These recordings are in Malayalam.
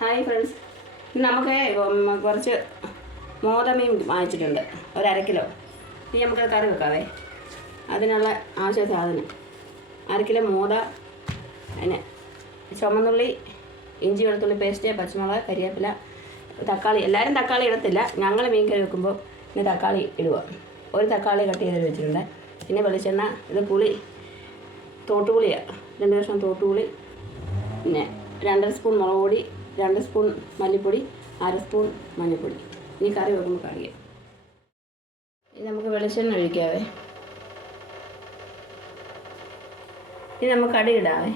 ഹായ് ഫ്രണ്ട്സ് നമുക്ക് കുറച്ച് മോദമീൻ വാങ്ങിച്ചിട്ടുണ്ട്. ഒരു അര കിലോ. ഇനി നമുക്ക് കറി വെക്കാവേ. അതിനുള്ള ആവശ്യ സാധനം. അര കിലോ മോദ പിന്നെ ചുമന്നുള്ളി ഇഞ്ചി വെളുത്തുള്ളി പേസ്റ്റ് പച്ചമുളക് കരിവേപ്പില തക്കാളി. എല്ലാവരും തക്കാളി ഇടത്തില്ല. ഞങ്ങൾ മീൻ കറി വെക്കുമ്പോൾ പിന്നെ തക്കാളി ഇടുക. ഒരു തക്കാളി കട്ട് ചെയ്ത് വെച്ചിട്ടുണ്ട്. പിന്നെ വെളിച്ചെണ്ണ ഇത് പുളി തോട്ടുപുളിയാണ് രണ്ട് കഷ്ണം തോട്ടുപുളി പിന്നെ രണ്ടര സ്പൂൺ മുളക് പൊടി രണ്ട് സ്പൂൺ മല്ലിപ്പൊടി അര സ്പൂൺ മഞ്ഞൾപ്പൊടി. ഇനി കറി വെക്കുമ്പോൾ കറിയാം ഇനി നമുക്ക് വെളിച്ചെണ്ണ ഒഴിക്കാവേ. ഇനി നമുക്ക് കടി ഇടാവേ.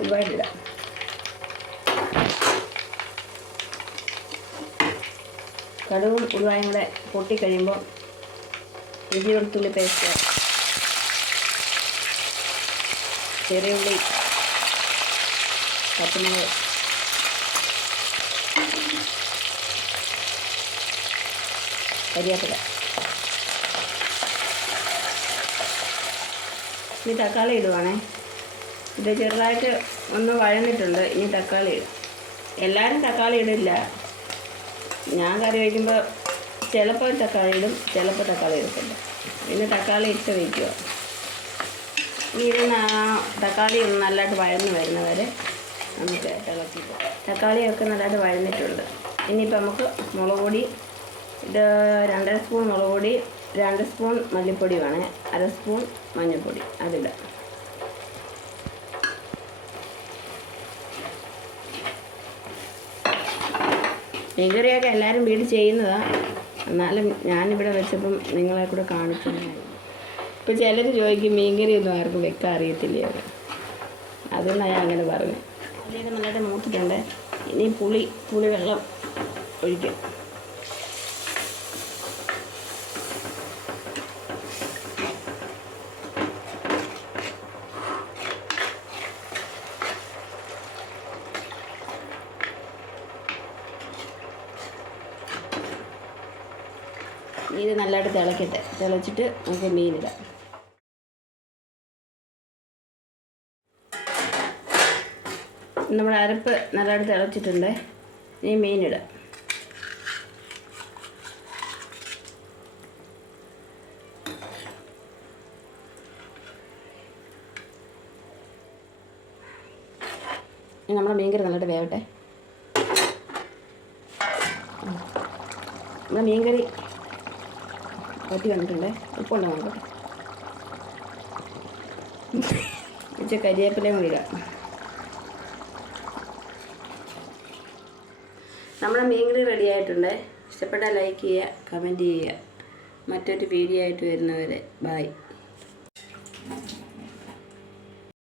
ഒരുപാടിടാം കടുവും ഉരുവായും കൂടെ പൊട്ടിക്കഴിയുമ്പോൾ ഇഞ്ചി വെളുത്തുള്ളി പേസ്റ്റ് ചെറിയ ഉള്ളി പച്ചമുളക് കരിയാപ്പില. ഇനി തക്കാളി ഇടുവാണേ. ഇത് ചെറുതായിട്ട് ഒന്ന് വഴന്നിട്ടുണ്ട്. ഇനി തക്കാളി ഇടും. എല്ലാവരും തക്കാളി ഇടില്ല. ഞാൻ കറി വയ്ക്കുമ്പോൾ ചിലപ്പോൾ തക്കാളി ഇടും ചിലപ്പോൾ തക്കാളി ഇടത്തില്ല. പിന്നെ തക്കാളി ഇട്ട് വയ്ക്കുക. ഇനി ഇത് തക്കാളി നല്ലതായിട്ട് വഴന്ന് വരുന്നവരെ നമുക്ക് ഇളക്കി തക്കാളിയൊക്കെ നല്ലതായിട്ട് വഴന്നിട്ടുണ്ട്. ഇനിയിപ്പോൾ നമുക്ക് മുളക് പൊടി ഇത് രണ്ടര സ്പൂൺ മുളക് പൊടി രണ്ട് സ്പൂൺ മല്ലിപ്പൊടി വേണേ. അര സ്പൂൺ മഞ്ഞൾപ്പൊടി അതിടാം. മീൻകറിയൊക്കെ എല്ലാവരും വീട് ചെയ്യുന്നതാണ് എന്നാലും ഞാനിവിടെ വെച്ചപ്പം നിങ്ങളെ കൂടെ കാണിച്ചു ഇപ്പം ചിലർ ചോദിക്കും മീൻകറി ഒന്നും ആർക്കും വെക്കാൻ അറിയത്തില്ല? അതെന്നാണ് ഞാൻ അങ്ങനെ പറഞ്ഞു. അതിലേക്ക് നല്ലതായിട്ട് മൂത്തിട്ടുണ്ട്. ഇനി പുളി പുളി വെള്ളം ഒഴിക്കും. ഇത് നല്ലതായിട്ട് തിളക്കട്ടെ. തിളച്ചിട്ട് നമുക്ക് മീനിടാം നമ്മുടെ അരപ്പ് നല്ലതായിട്ട് തിളച്ചിട്ടുണ്ട്. ഇനി മീനിടാം നമ്മുടെ മീൻകറി നല്ലതായിട്ട് വേവട്ടെ. നമ്മുടെ മീൻകറി പറ്റി വന്നിട്ടുണ്ടേ. ഉപ്പുണ്ടോ നോക്കട്ടെ ഉച്ച കരിവേപ്പിലയും കൂടി നമ്മുടെ മീൻകറി റെഡി ആയിട്ടുണ്ട്. ഇഷ്ടപ്പെട്ടാൽ ലൈക്ക് ചെയ്യുക കമന്റ് ചെയ്യുക. മറ്റൊരു വീഡിയോ ആയിട്ട് വരുന്നവരെ ബായ്